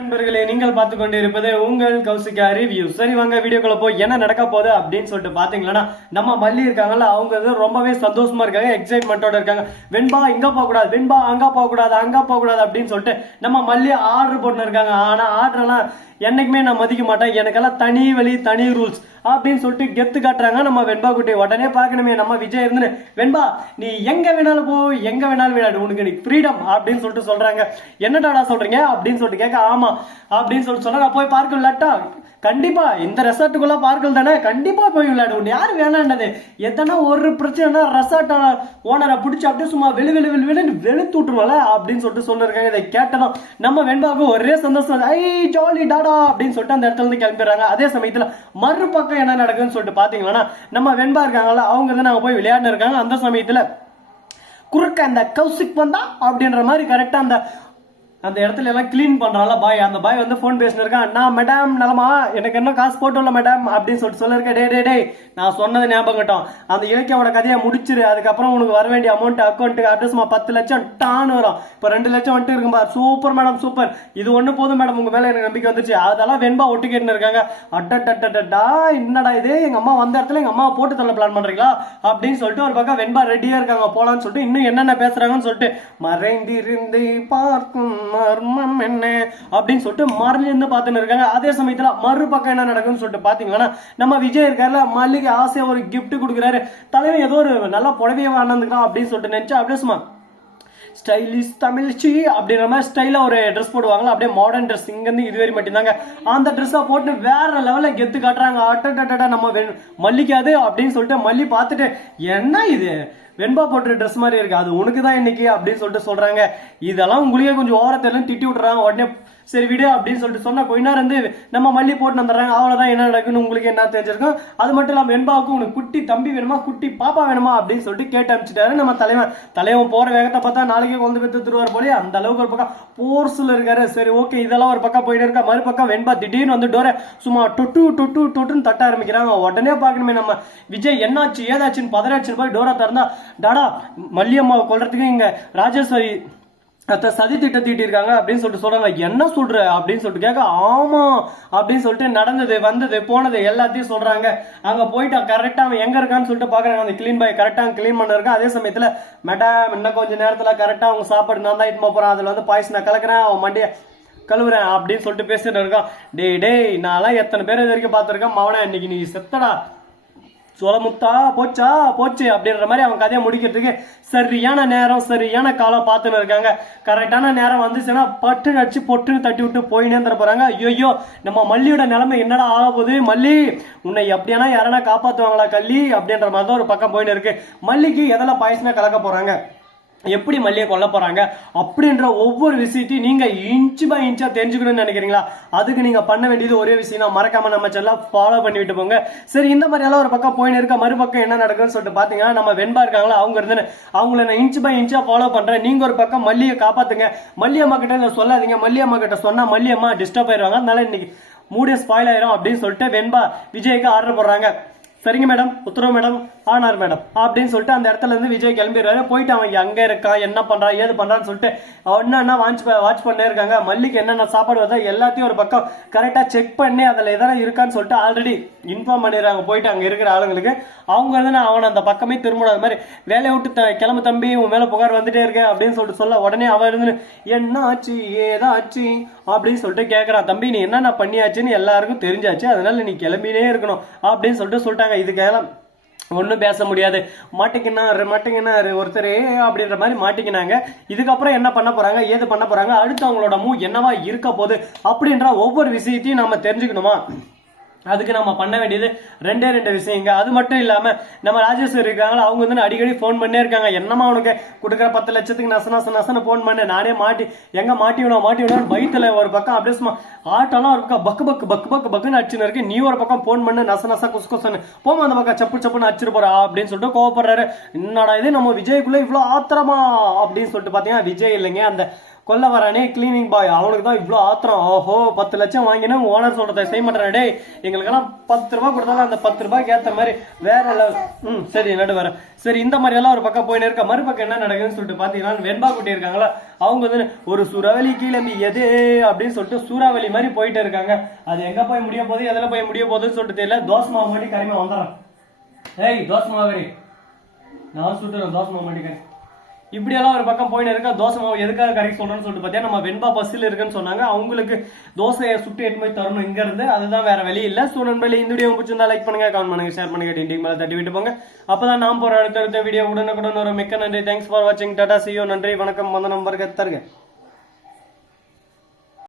நண்பர்களே, நீங்கள் பார்த்து கொண்டிருப்பது உங்கள் கௌசிகா ரிவ்யூ. சரி வாங்க வீடியோக்குள்ள போய் என்ன நடக்க போகுது அப்படின்னு சொல்லிட்டு பாத்தீங்களா, நம்ம மல்லி இருக்காங்கல்ல, அவங்க ரொம்பவே சந்தோஷமா இருக்காங்க, எக்ஸைட்மெண்டோட இருக்காங்க. வெண்பா இங்க போக கூடாது, வெண்பா அங்க போக கூடாது, அங்க போக கூடாது அப்படின்னு சொல்லிட்டு நம்ம மல்லி ஆர்டர் போட்டு இருக்காங்க. ஆனா ஆர்டர் எல்லாம் என்னைக்குமே நான் மதிக்க மாட்டேன், எனக்கெல்லாம் தனி வழி தனி ரூல்ஸ் அப்படின்னு சொல்லிட்டு கெத்து காட்டுறாங்க நம்ம வெண்பா குட்டி. உடனே பாக்கணுமே நம்ம விஜய் இருந்து, வெண்பா நீ எங்க வேணாலும் போ, எங்க வேணாலும் விளையாடு, உனக்கு நீ ஃப்ரீடம் அப்படின்னு சொல்லிட்டு சொல்றாங்க. என்னடாடா சொல்றீங்க அப்படின்னு சொல்லிட்டு கேட்க, ஆமா அப்படின்னு சொல்லிட்டு சொல்ற, போய் பார்க்க விளையாட்டா, கண்டிப்பா இந்த ரெசார்ட்டுக்குள்ள பார்க்கல் தானே, கண்டிப்பா போய் விளையாடு, யாரு வேணாண்டது, எத்தனா ஒரு பிரச்சனைனா ரெசார்ட் ஓனரை பிடிச்சி அப்படியே சும்மா வெளுத்து விட்டுருவாங்க அப்படின்னு சொல்லிட்டு சொல்லிருக்காங்க. இதை கேட்டதும் நம்ம வெண்பாவுக்கு ஒரே சந்தோஷம், ஐ ஜாலி டாடா அப்படின்னு சொல்லிட்டு அந்த இடத்துல இருந்து கிளம்பிடுறாங்க. அதே சமயத்துல மறுபக்கம் என்ன நடக்குதுன்னு சொல்லிட்டு பாத்தீங்கன்னா, நம்ம வெண்பா இருக்காங்கல்ல, அவங்க வந்து நாங்க போய் விளையாண்டு இருக்காங்க. அந்த சமயத்துல குறுக்க அந்த கௌசிக் வந்தா அப்படின்ற மாதிரி கரெக்டா அந்த இடத்துல எல்லாம் கிளீன் பண்றால பாய், அந்த பாய் வந்து போன் பேசினு இருக்கான். நான் மேடம் நலமா, எனக்கு என்ன காசு போட்டோம்ல மேடம் அப்படின்னு சொல்லிட்டு சொல்லிருக்கேன். டே நான் சொன்னது ஞாபகம் கட்டும், அந்த இலக்கியோட கதையை முடிச்சிரு, அதுக்கப்புறம் உனக்கு வர வேண்டிய அமௌண்ட் அக்கௌண்ட்டுக்கு அட்ரஸ்மா 10 லட்சம் டான் வரும். இப்போ 2 லட்சம் வந்துட்டு இருக்கும்பா. சூப்பர் மேடம் சூப்பர், இது ஒண்ணு போதும் மேடம், உங்க மேல எனக்கு நம்பிக்கை வந்துச்சு. அதெல்லாம் வெண்பா ஒட்டு கேட்டு இருக்காங்க. அட்டா என்னடா இது, எங்க அம்மா வந்த இடத்துல எங்க அம்மா போட்டு தள்ள பிளான் பண்றீங்களா அப்படின்னு சொல்லிட்டு ஒரு பக்கம் வெண்பா ரெடியா இருக்காங்க போலான்னு சொல்லிட்டு, இன்னும் என்னென்ன பேசுறாங்கன்னு சொல்லிட்டு, மறைந்திருந்து பார்க்கும் மர்மம் என்ன அப்படின்னு சொல்லிட்டு மறைஞ்சிருந்து பார்த்துன்னு இருக்காங்க. அதே சமயத்துல மறுபக்கம் என்ன நடக்கும்னு சொல்லிட்டு பாத்தீங்கன்னா, நம்ம விஜய் இருக்காருல, மல்லிகை ஆசையா ஒரு கிஃப்ட் கொடுக்குறாரு. தலைவன் ஏதோ ஒரு நல்ல புடவையை வாழ்ந்துக்கலாம் அப்படின்னு சொல்லிட்டு நினைச்சா, அப்படியே சும்மா ஸ்டைலிஷ் தமிழ்ச்சி அப்படின்ற மாதிரி ஸ்டைலா ஒரு ட்ரெஸ் போடுவாங்களா, அப்படியே மாடர்ன் ட்ரெஸ் இங்க இருந்து இதுவரை மட்டும்தாங்க. அந்த ட்ரெஸ்ஸா போட்டு வேற லெவல்ல கெத்து காட்டுறாங்க. அட்டா நம்ம மல்லிக்காது அப்படின்னு சொல்லிட்டு மல்லி பார்த்துட்டு, என்ன இது வெண்பா போட்டுற ட்ரெஸ் மாதிரி இருக்கு, அது உனக்கு தான் இன்னைக்கு அப்படின்னு சொல்லிட்டு சொல்றாங்க. இதெல்லாம் உங்களுக்கே கொஞ்சம் ஓரத்தெல்லாம் திட்டி விட்டுறாங்க. உடனே சரி விடு அப்படின்னு சொல்லிட்டு சொன்னா கொஞ்ச நேரம் வந்து நம்ம மல்லி போட்டு வந்துடுறாங்க. அவ்வளவுதான், என்ன நடக்குன்னு உங்களுக்கு என்ன தெரிஞ்சிருக்கும். அது மட்டும் இல்லாம வெண்பாவுக்கு உனக்கு குட்டி தம்பி வேணுமா, குட்டி பாப்பா வேணுமா அப்படின்னு சொல்லிட்டு கேட்டு அனுப்பிச்சிட்டாரு நம்ம தலைவன் போற வேகத்தை பார்த்தா நாளைக்கே கொண்டு போய் தருவார் போலே, அந்த அளவுக்கு ஒரு பக்கம் போர்ஸ்ல இருக்காரு. சரி ஓகே, இதெல்லாம் ஒரு பக்கம் போயிட்டு இருக்கா. மறுபக்கம் வெண்பா திடீர்னு வந்து டோரை சும்மா டொட்டுன்னு தட்ட ஆரம்பிக்கிறாங்க. உடனே பாக்கணுமே நம்ம விஜய், என்னாச்சு ஏதாச்சுன்னு பதறாச்சுன்னு போய் டோரா திறந்தா, டாடா மல்லியம்மாவை கொல்றதுக்கு இங்க ராஜேஸ்வரி சதி திட்டம் இருக்காங்க அப்படின்னு சொல்லிட்டு சொல்றாங்க. என்ன சொல்ற அப்படின்னு சொல்லிட்டு கேட்க, ஆமா அப்படின்னு சொல்லிட்டு நடந்தது வந்தது போனது எல்லாத்தையும் சொல்றாங்க. அங்க போயிட்டு கரெக்டா அவன் எங்க இருக்கான்னு சொல்லிட்டு பாக்குறாங்க. அந்த கிளீன் பாய் கரெக்டா கிளீன் பண்ண இருக்கான். அதே சமயத்துல மேடம் இன்னும் கொஞ்சம் நேரத்துல கரெக்டா அவங்க சாப்பாடு நான் தான் இட்டுமா போறேன், அதுல வந்து பாய்ஸ் நான் கலக்குறேன், அவன் மண்டிய கழுவுறேன் அப்படின்னு சொல்லிட்டு பேசிட்டு இருக்கான். டேய் நான்லாம் எத்தனை பேர் இது வரைக்கும் பார்த்திருக்கேன், மவன இன்னைக்கு நீ செத்தடா சோளமுத்தா போச்சு அப்படின்ற மாதிரி அவன் கதையை முடிக்கிறதுக்கு சரியான நேரம் சரியான காலம் பார்த்துன்னு இருக்காங்க. கரெக்டான நேரம் வந்துச்சுன்னா பட்டுன்னு அடிச்சு பொட்டுன்னு தட்டி விட்டு போயினே தர போறாங்க. ஐயோ நம்ம மல்லியோட நிலைமை என்னடா ஆக போகுது, மல்லி உன்னை எப்படியானா யாரனா காப்பாத்துவாங்களா கள்ளி அப்படின்ற மாதிரி தான் ஒரு பக்கம் போயின்னு இருக்கு. மல்லிக்கு எதெல்லாம் பாயசனா கலக்க போறாங்க, எப்படி மல்லியை கொல்ல போறாங்க அப்படின்ற ஒவ்வொரு விஷயத்தையும் நீங்க இன்ச் பை இன்ச்சா தெரிஞ்சுக்கணும்னு நினைக்கிறீங்களா? அதுக்கு நீங்க பண்ண வேண்டியது ஒரே விஷயம், மறக்காம நம்ம சேனலை ஃபாலோ பண்ணிவிட்டு போங்க. சரி, இந்த மாதிரி எல்லாம் ஒரு பக்கம் போயின்னு இருக்க. மறுபக்கம் என்ன நடக்குன்னு சொல்லிட்டு பாத்தீங்கன்னா, நம்ம வெண்பா இருக்காங்களா, அவங்க இருந்து அவங்கள நான் இன்ச் பை இன்ச்சா ஃபாலோ பண்றேன். நீங்க ஒரு பக்கம் மல்லியை காப்பாத்துங்க. மல்லியம்மா கிட்ட சொல்லாதீங்க, மல்லியம்மா கிட்ட சொன்னா மல்லியம்மா டிஸ்டர்ப் ஆயிடுவாங்க, அதனால இன்னைக்கு மூடிய ஸ்பாயில் ஆயிரும் அப்படின்னு சொல்லிட்டு வெண்பா விஜய்க்கு ஆர்டர் போடுறாங்க. சரிங்க மேடம், உத்தரவு மேடம், ஆனார் மேடம் அப்படின்னு சொல்லிட்டு அந்த இடத்துல இருந்து விஜய் கிளம்பிடுறாரு. போயிட்டு அவன் அங்க இருக்கா, என்ன பண்றா ஏது பண்றான்னு சொல்லிட்டு என்னன்னா வாட்ச் பண்ணே இருக்காங்க. மல்லிக்கு என்னென்ன சாப்பாடு வருதோ எல்லாத்தையும் ஒரு பக்கம் கரெக்டா செக் பண்ணி அதுல எதனா இருக்கான்னு சொல்லிட்டு ஆல்ரெடி இன்ஃபார்ம் பண்ணிடுறாங்க. போயிட்டு அங்க இருக்கிற ஆளுங்களுக்கு அவங்க வந்து அவன் அந்த பக்கமே திரும்பிடாத மாதிரி, வேலையை விட்டு கிளம்பு தம்பி, உன் மேல புகார் வந்துட்டே இருக்கேன் அப்படின்னு சொல்லிட்டு சொல்ல, உடனே அவன் இருந்து என்ன ஆச்சு ஏதாச்சு அப்படின்னு சொல்லிட்டு கேட்கறான். தம்பி நீ என்னென்ன பண்ணியாச்சுன்னு எல்லாருக்கும் தெரிஞ்சாச்சு, அதனால நீ கிளம்பினே இருக்கணும் அப்படின்னு சொல்லிட்டாங்க. இதுக்கெல்லாம் ஒன்றும் பேச முடியாது, மாட்டிக்கினாரு ஒருத்தர் அப்படின்ற மாதிரி மாட்டிக்கினாங்க. இதுக்கப்புறம் என்ன பண்ண போறாங்க ஏது பண்ண போறாங்க, அடுத்து அவங்களோட என்னவா இருக்க போகுது அப்படின்ற ஒவ்வொரு விஷயத்தையும் நம்ம தெரிஞ்சுக்கணுமா? அதுக்கு நம்ம பண்ண வேண்டியது ரெண்டு விஷயங்க. அது மட்டும் இல்லாம நம்ம ராஜேஸ்வரி இருக்காங்களா, அவங்க வந்து அடிக்கடி போன் பண்ணே இருக்காங்க. என்னமா உனக்கு கொடுக்குற 10 லட்சத்துக்கு நசன போன் பண்ண, நானே மாட்டிவிடும் பைத்துல ஒரு பக்கம் அப்படியே சும்மா ஆட்டோலாம் ஒரு பக்கம் பக்குன்னு அடிச்சுன்னு இருக்கு. நீ ஒரு பக்கம் போன் பண்ணு நச குசுன்னு போமா, அந்த பக்கம் சப்புன்னு அடிச்சிட்டு போறா அப்படின்னு சொல்லிட்டு கோவப்படுறாரு. என்னடா இது நம்ம விஜய்க்குள்ள இவ்வளவு ஆத்திரமா அப்படின்னு சொல்லிட்டு பாத்தீங்கன்னா, விஜய் இல்லைங்க, அந்த கொல்ல வரானே கிளீனிங் பாய், அவனுக்கு தான் இவ்வளோ ஆத்திரம். ஓஹோ 10 லட்சம் வாங்கினா ஓனர் சொல்றதை செய்ய மாட்டேன். டே எங்களுக்கெல்லாம் 10 ரூபாய் கொடுத்தாலும் அந்த 10 ரூபாய்க்கு ஏற்ற மாதிரி வேற சரி நடு வரேன். சரி இந்த மாதிரி எல்லாம் ஒரு பக்கம் போயின்னு இருக்க, மறுபக்கம் என்ன நடக்குதுன்னு சொல்லிட்டு பாத்தீங்கன்னா வெண்பா குட்டி இருக்காங்களா, அவங்க வந்து ஒரு சூறாவளி கிளம்பி எது அப்படின்னு சொல்லிட்டு சூறாவளி மாதிரி போயிட்டு இருக்காங்க. அது எங்க போய் முடிய போகுது, எதில் போய் முடிய போகுதுன்னு சொல்லிட்டு தெரியல. தோசை மாவு மாட்டி கரிமா வந்துடுறேன். ஏய் தோசை மாவு நான் சுட்டுறேன், தோசை மாவு மாட்டி கறி. இப்படி எல்லாம் ஒரு பக்கம் போயின்னு இருக்கா. தோசை மாவு எதுக்காக கரைக்கு சொல்றேன்னு சொல்லிட்டு பார்த்தீங்கன்னா, நம்ம வெண்பா பஸ்ஸில் இருக்குன்னு சொன்னாங்க. அவங்களுக்கு தோசையை சுட்டு எட்டு போய் தரணும் இங்க இருந்து, அதுதான் வேற வழி இல்லை. ஸோ நண்பர்களே இந்த வீடியோ பிடிச்சிருந்தா லைக் பண்ணுங்க, கமெண்ட் பண்ணுங்க, ஷேர் பண்ணுங்க, டிண்டிங் மேலே தட்டி விட்டு போங்க. அப்பதான் நான் போற அடுத்த வீடியோ உடனுக்குடன் வரும். மிக்க நன்றி. தேங்க்ஸ் ஃபார் வாட்சிங். Tata, see you. நன்றி, வணக்கம், வந்தனம், வருக தருக.